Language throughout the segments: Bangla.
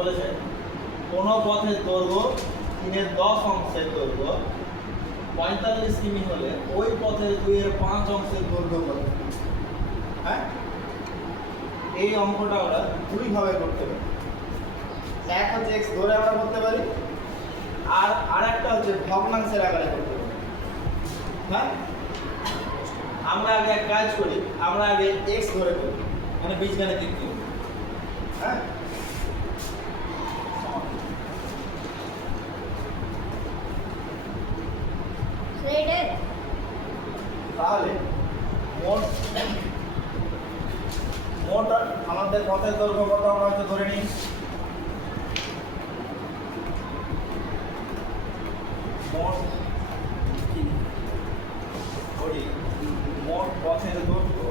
বলেছে, কোন পথের দৈর্ঘ্য তিনের দশ অংশের দৈর্ঘ্য, পঁয়তাল্লিশ কিমি হলে ওই পথের দুইয়ের পাঁচ অংশের দৈর্ঘ্য কত হ্যাঁ? এই অঙ্কটা আমরা দুইভাবে করতে পারি। এক হচ্ছে এক্স ধরে আমরা করতে পারি, আর আরেকটা হচ্ছে ভগ্নাংশের আকারে করতে পারি। হ্যাঁ? আমরা আগে এক কাজ করি, আমরা আগে এক্স ধরে করি মানে বীজগাণিতিক দিয়ে হ্যাঁ রেডের তাহলে মোট মোট পথের দৈর্ঘ্য কত আমরা হয়তো ধরে নিই? মোট মোট পথের দৈর্ঘ্য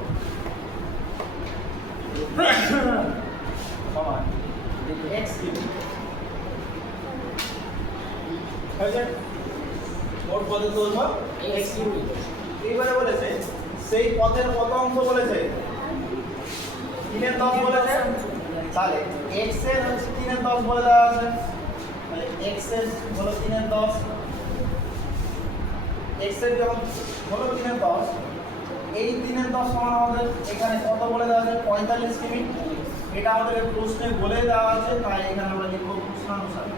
সমান এক্স মোট পথের দৈর্ঘ্য এক্স কিমি এইবারে বলেছে সেই পথের কত অংশ বলেছে? তিনের দশ বলেছে তাহলে এক্সের হচ্ছে তিনের দশ বলে দেওয়া আছে। তাহলে এক্সের হলো তিনের দশ এক্সের যখন হলো তিনের দশ এই তিনের দশ সমান আমাদের এখানে কত বলে দেওয়া আছে? পঁয়তাল্লিশ কিমি। এটা আমাদের প্রশ্নে বলে দেওয়া আছে, তাই এখানে আমরা লিখব প্রশ্নানুসারে।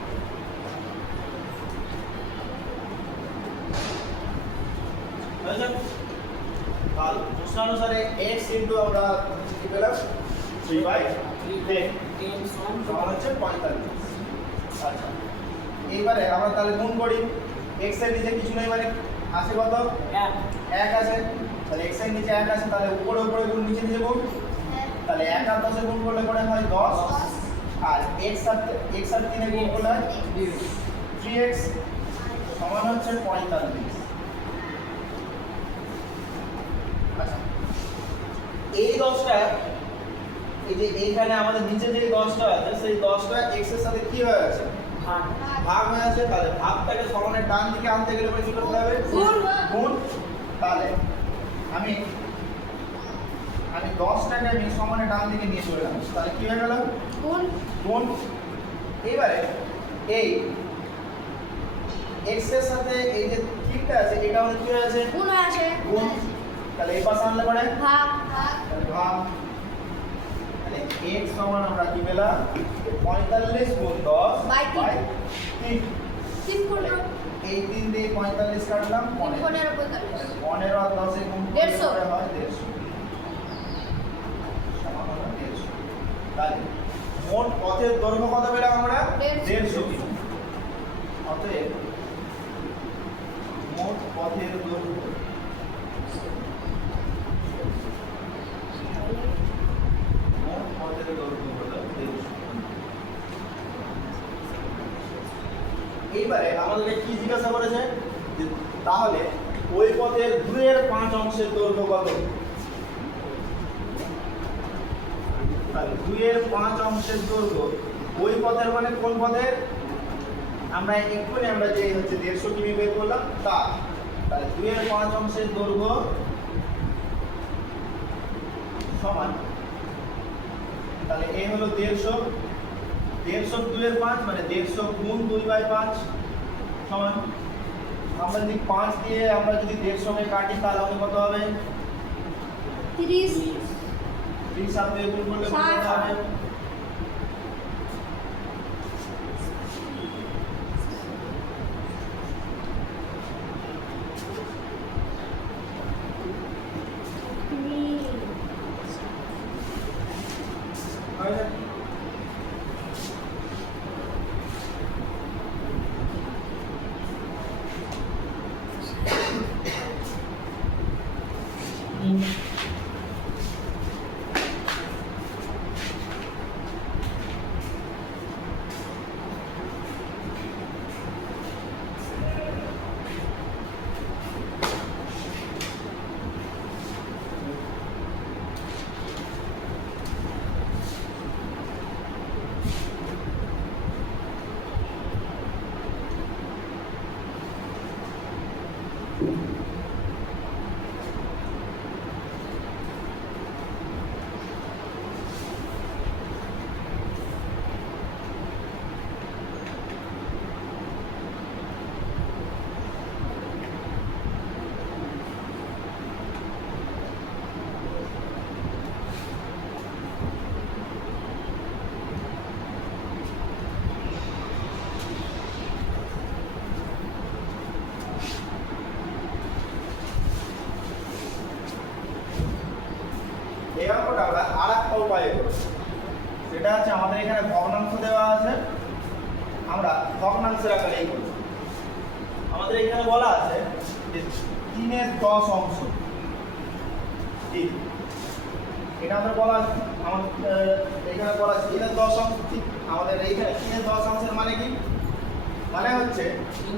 তাহলে প্রশ্নানুসারে এক্স ইন্টু আমরা কি পেলাম। থ্রি বাই টেন সমান হচ্ছে পঁয়তাল্লিশ। আচ্ছা। এইবারে আমরা তাহলে গুণ করি। এক্সের নিচে কিছু নেই মানে আছে কত? এক। আছে। তাহলে এক্সের নিচে এক আছে তাহলে উপরে উপরে গুণ নিচে নিচে গুণ। তাহলে এক আর দশে গুণ করলে পরে হয়? দশ। আর এক্স আর এক্স আর তিনে গুণ করলে হয়? থ্রি এক্স সমান হচ্ছে পঁয়তাল্লিশ। আচ্ছা। এই দশটা এই যে এইখানে আমাদের নিচে যে দশটা আছে সেই দশটা এক্সের সাথে কি হয়ে আছে? ভাগ। হয়ে আছে তাহলে ভাগটাকে সমানের ডান দিকে আনতে গেলে পরে কি করতে হবে? গুণ। গুণ। তাহলে আমি আমি দশটাকে আমি সমানের ডান দিকে নিয়ে চলে গেলাম তাহলে কি হয়ে গেল? কোন গুণ। এবারে এই এক্সের সাথে এই যে ঠিকটা আছে এটা আমাদের কি হয়ে আছে? কোন আছে। গুণ। তাহলে এই পাশে আনলে পরে? ভাগ। ভাগ। X সমান আমরা কি পেলাম? পঁয়তাল্লিশ গুণ দশ By তিন। বাই তিন। তিন পনেরো এই তিন দিয়ে পঁয়তাল্লিশ কাটলাম তিন পনেরো পনেরো পঁয়তাল্লিশ। পনেরো আর দশে গুণ করলে দেড়শো। পরে হয় দেড়শো। সমান হলো দেড়শো। তাহলে মোট পথের দৈর্ঘ্য কত পেলাম আমরা? দেড়শো। দেড়শো কিমি অতএব মোট পথের দৈর্ঘ্য মোট পথের দৈর্ঘ্য হলো দেড়শো এইবারে আমাদেরকে কি জিজ্ঞাসা করেছে? যে তাহলে ওই পথের দুইয়ের পাঁচ অংশের দৈর্ঘ্য কত? দুইয়ের পাঁচ অংশের দৈর্ঘ্য ওই পথের মানে কোন পথের? আমরা এক্ষুনি আমরা যে হচ্ছে দেড়শো কিমি বের করলাম তা তাহলে দুইয়ের পাঁচ অংশের দৈর্ঘ্য সমান। তাহলে এই হলো দেড়শো। দেড়শো দুইয়ের পাঁচ মানে দেড়শো গুণ দুই বাই পাঁচ। আমরা যদি পাঁচ দিয়ে আমরা যদি দেড়শোকে কাটি তাহলে আমাদের কত হবে? তিরিশ। তিন সাত দিয়ে গুণ করলে কত ষাট। হবে? আমাদের এখানে ভগ্নাংশ দেওয়া আছে। আমরা ভগ্নাংশের আকারে এই করব। আমাদের এখানে বলা আছে যে তিনের দশ অংশ। তিন এটা আমাদের বলা আছে আমাদের এখানে বলা আছে তিনের দশ অংশ। ঠিক আমাদের এইখানে তিনের দশ অংশের মানে কি? মানে হচ্ছে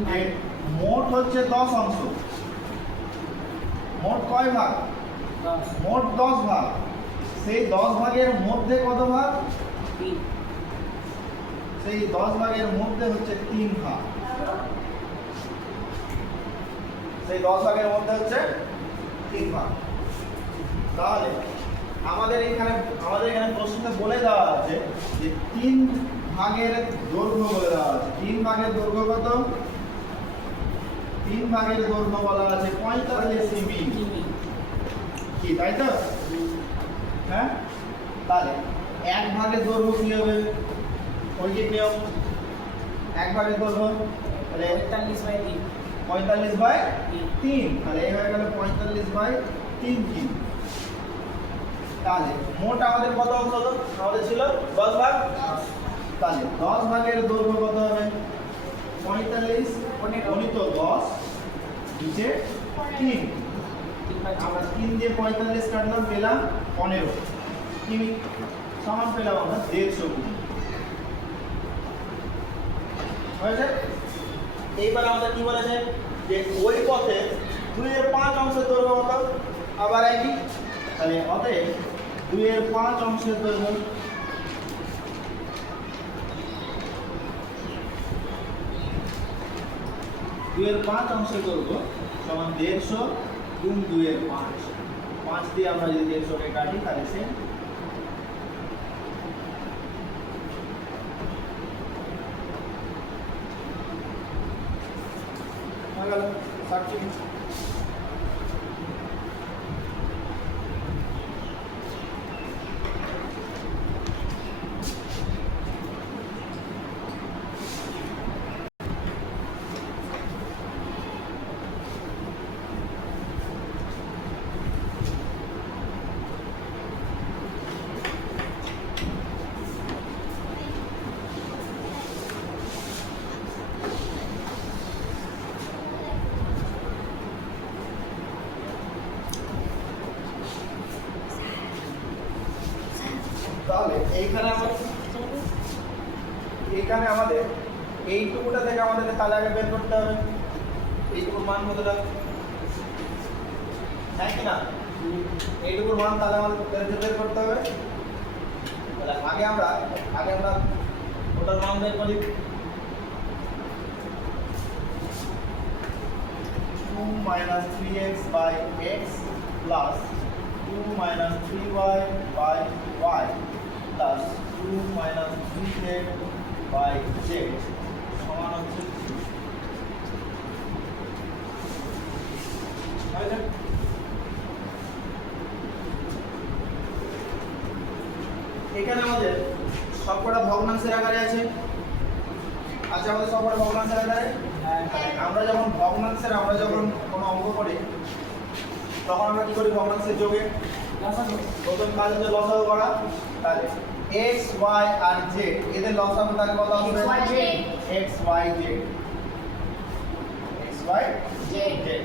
যে মোট হচ্ছে দশ অংশ। মোট কয় ভাগ? মোট দশ ভাগ। সেই দশ ভাগের মধ্যে কত ভাগ? তিন সেই দশ ভাগের মধ্যে হচ্ছে তিন ভাগ। সেই দশ ভাগের মধ্যে হচ্ছে তিন ভাগ। তাহলে আমাদের এখানে আমাদের এখানে প্রশ্নে বলে দেওয়া আছে যে তিন ভাগের দৈর্ঘ্য বলে দেওয়া আছে। তিন ভাগের দৈর্ঘ্য কত? তিন ভাগের দৈর্ঘ্য বলা আছে পঁয়তাল্লিশ সেমি কি তাই তো? হ্যাঁ? তাহলে এক ভাগের দৈর্ঘ্য কি হবে ঐকিক নিয়ম। এক ভাগের দৈর্ঘ্য তাহলে পঁয়তাল্লিশ বাই তিন। পঁয়তাল্লিশ বাই তিন। তিন। তাহলে এই হয়ে গেল পঁয়তাল্লিশ বাই তিন তিন তাহলে মোট আমাদের কত অংশ হলো আমাদের ছিল দশ ভাগ? তাহলে দশ ভাগের দৈর্ঘ্য কত হবে? পঁয়তাল্লিশ। গণিত দশ নিচে তিন। তিন আমরা তিন দিয়ে পঁয়তাল্লিশ কাটলাম পেলাম পনেরো। কিমি সমান পেলাম আমরা দেড়শো কিমি হয়েছে এইবার আমাদের কি বলেছে? যে ওই পথে দুইয়ের পাঁচ অংশের দৈর্ঘ্য কত? আবার একই তাহলে অতএব দুইয়ের পাঁচ অংশের দৈর্ঘ্য দুইয়ের পাঁচ অংশের দৈর্ঘ্য সমান দেড়শো গুণ দুইয়ের পাঁচ। পাঁচ দিয়ে আমরা যদি দেড়শোকে কাটি, তাহলে সে Thank you. এইখানে আমাদের এইখানে আমাদের এইটুকুটা থেকে আমাদেরকে তাহলে আগে বের করতে হবে। এইটুকুর মান কতটা? হ্যাঁ কি না? এইটুকুর মান তাহলে আমাদের বের করতে হবে। তাহলে আগে আমরা আগে আমরা ওটার মান বের করি। Two minus three x by x plus two minus three y by y plus two minus three z by z সমান হচ্ছে? এখানে আমাদের সবকটা ভগ্নাংশের আকারে আছে। আচ্ছা আমাদের সবকটা ভগ্নাংশের আকারে? আমরা যখন ভগ্নাংশের, আমরা যখন কোনো অঙ্ক করি, তখন আমরা কি করি ভগ্নাংশের যোগে? প্রথম কাজ হচ্ছে লসাগু করা। তাহলে এক্স ওয়াই আর জেড এদের লসাগু তাহলে কত হবে। X Y Z X Y Z। Z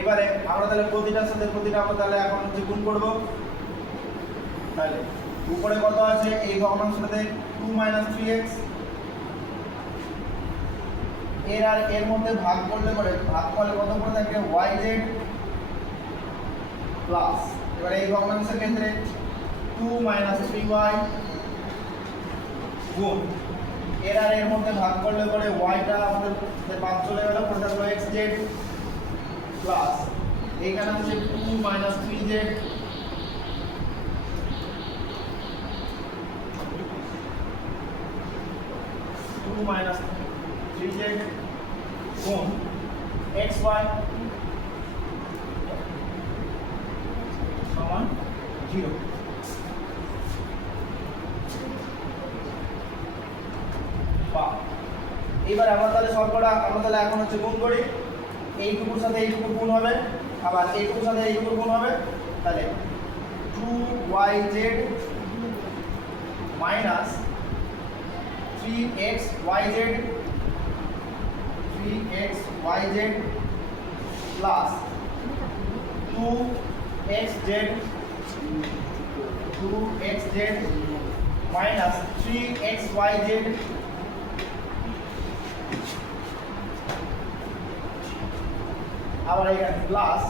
এবারে আমরা তাহলে প্রতিটার সাথে প্রতিটা আমরা তাহলে এখন হচ্ছে গুণ করব। তাহলে উপরে কত আছে? এই ভগ্নাংশটাতে টু মাইনাস থ্রি এক্সের আর এর মধ্যে ভাগ করলে পরে ভাগ করলে কত করে থাকে? ওয়াই জেড প্লাস এবারে এই ভগ্নাংশের ক্ষেত্রে টু মাইনাস থ্রি ওয়াই গুণ এর আর এর মধ্যে ভাগ করলে পরে ওয়াইটা আমাদের বাদ চলে গেল পরে থাকল এক্স জেড প্লাস এইখানে হচ্ছে two minus three z two minus three z গুণ এক্স ওয়াই সমান জিরো এবার আমরা তাহলে সবকটা আমরা তাহলে এখন হচ্ছে গুণ করি। এইটুকুর সাথে এইটুকুর গুণ হবে। আবার এইটুকুর সাথে এইটুকুর গুণ হবে। তাহলে two y z minus three x y z three x y z plus two x z two x z minus three x y z আবার এখানে plus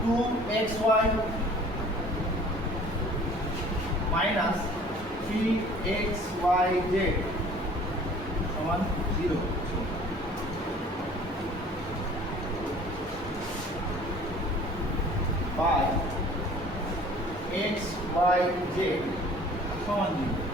two x y minus three x y z সমান zero by x y z সমান জিরো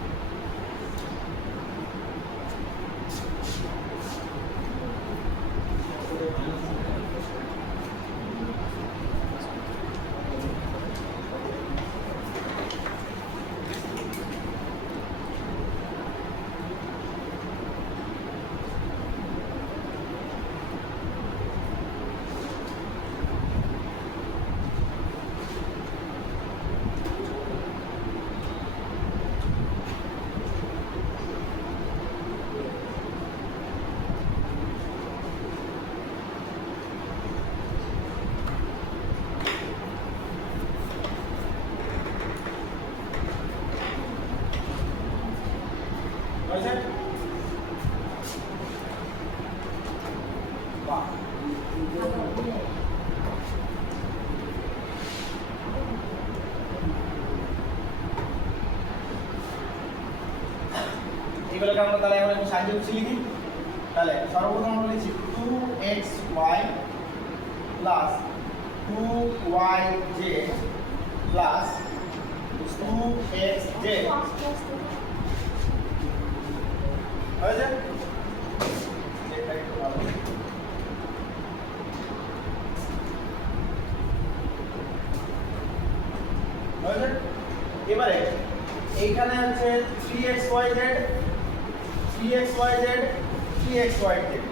এগুলোকে আমরা তাহলে এখন একটু সাহায্য করছি লিখি তাহলে সর্বপ্রথম আমরা লিখছি two x y plus two y z plus two x z হয়েছে? এবারে, এইখানে হচ্ছে three x y z three x y z three x y z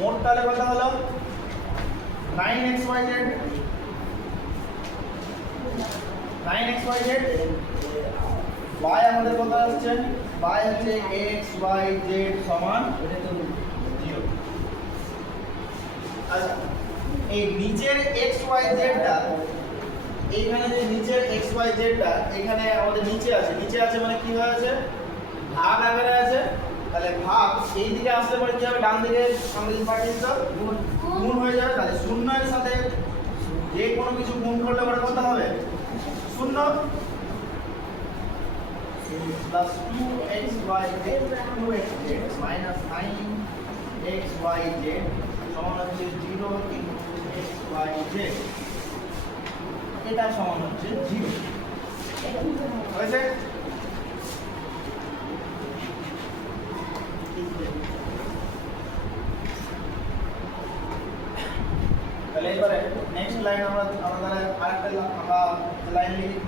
মোট তাহলে কত nine x y z nine x y z by আমাদের কত আসছে? বাই হচ্ছে এক্স ওয়াই জেড সমান ওটা তো জিরো আচ্ছা এই নিচের এক্স ওয়াই জেডটা এইখানে যে নিচের এক্স ওয়াই জেডটা এখানে আমাদের নিচে আছে। নিচে আছে মানে কি হয়ে আছে? ভাগ আকারে আছে। তাহলে ভাগ এই দিকে আসলে পরে কি হবে? ডান দিকে আমরা যদি পাঠিয়ে দিতাম গুণ। গুণ হয়ে যাবে। তাহলে শূন্যের সাথে যে কোনো কিছু গুণ করলে পরে কত হবে? শূন্য। Minus nine x y z সমান হচ্ছে zero. Into x y z এটা সমান হচ্ছে জিরো। হয়েছে তাহলে এবারে নেক্সট লাইন আমরা আমরা তাহলে আরেকটা আমরা লাইন লিখি,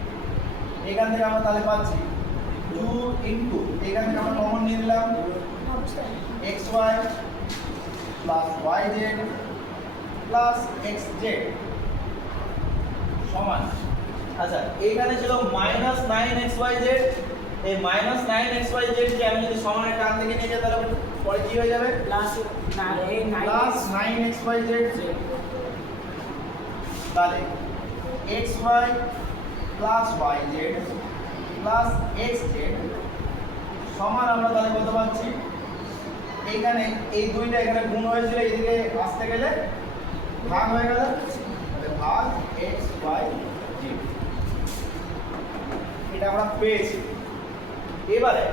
এখান থেকে আমরা তাহলে পাচ্ছি টু ইন্টু এখান আমরা কমন নিলাম। X Y plus Y Z plus X Z সমান। আচ্ছা এইখানে ছিল minus nine X Y Z এই মাইনাস নাইন এক্স ওয়াই জেডকে আমি যদি সমানের টান থেকে নিয়ে যাই তাহলে পরে কি হয়ে যাবে? প্লাস না এই plus nine X Y Z তাহলে X Y plus Y Z plus X Z সমান আমরা তাহলে কত পাচ্ছি? এইখানে এই দুইটা এখানে গুণ হয়েছিল এদিকে আসতে গেলে ভাগ হয়ে গেল। ভাগ এক্স ওয়াই জেড এটা আমরা পেয়েছি। এবারে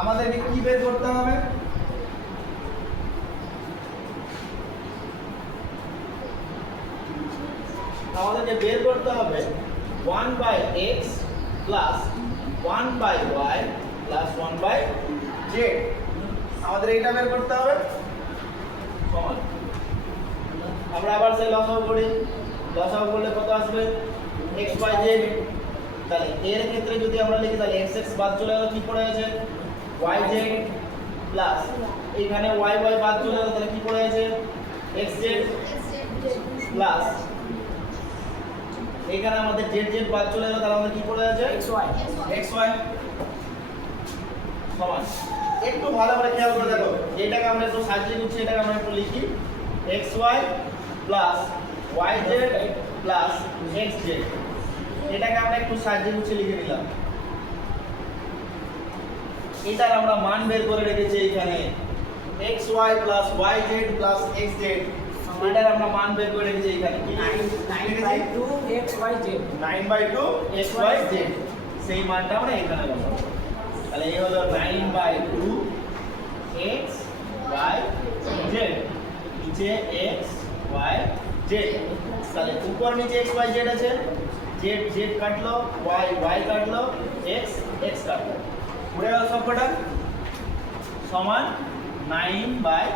আমাদেরকে কি বের করতে হবে? আমাদেরকে বের করতে হবে one by X plus one by Y plus one by Z আমাদের এইটা বের করতে হবে। সমান। আমরা আবার সেই লসাগু করি। লসাগু করলে কত আসবে? এক্স বাই জেড তাহলে এর ক্ষেত্রে যদি আমরা লিখি তাহলে এক্স এক্স বাদ চলে গেল কি পড়ে আছে ওয়াই জেড প্লাস এইখানে ওয়াই ওয়াই বাদ চলে গেল তাহলে কি পড়ে আছে এক্স জেড প্লাস এখানে আমাদের জেড জেড বাদ চলে গেল তাহলে আমাদের কি পড়ে আছে? এক্স ওয়াই এক্স ওয়াই সমান। একটু ভালো করে খেয়াল করে দেখো এটাকে আমরা একটু সাজিয়ে নিচ্ছি এটাকে আমরা একটু লিখি। X Y plus Y Z plus X Z এটাকে আমরা একটু সাজিয়ে গুছিয়ে লিখে নিলাম। এটার আমরা মান বের করে রেখেছি এখানে। X Y plus Y Z plus X Z এটার আমরা মান বের করে রেখেছি এখানে কি by two X Y Z nine by two X Y Z সেই মানটা আমরা এখানে বসাবো তাহলে এই হলো nine by two X Y Z নিচে এক্স ওয়াই জেড তাহলে উপর নিচে এক্স ওয়াই জেড আছে। জেড জেড কাটলো ওয়াই ওয়াই কাটলো এক্স এক্স কাটলো। উড়ে গেল সব কটা সমান নাইন বাই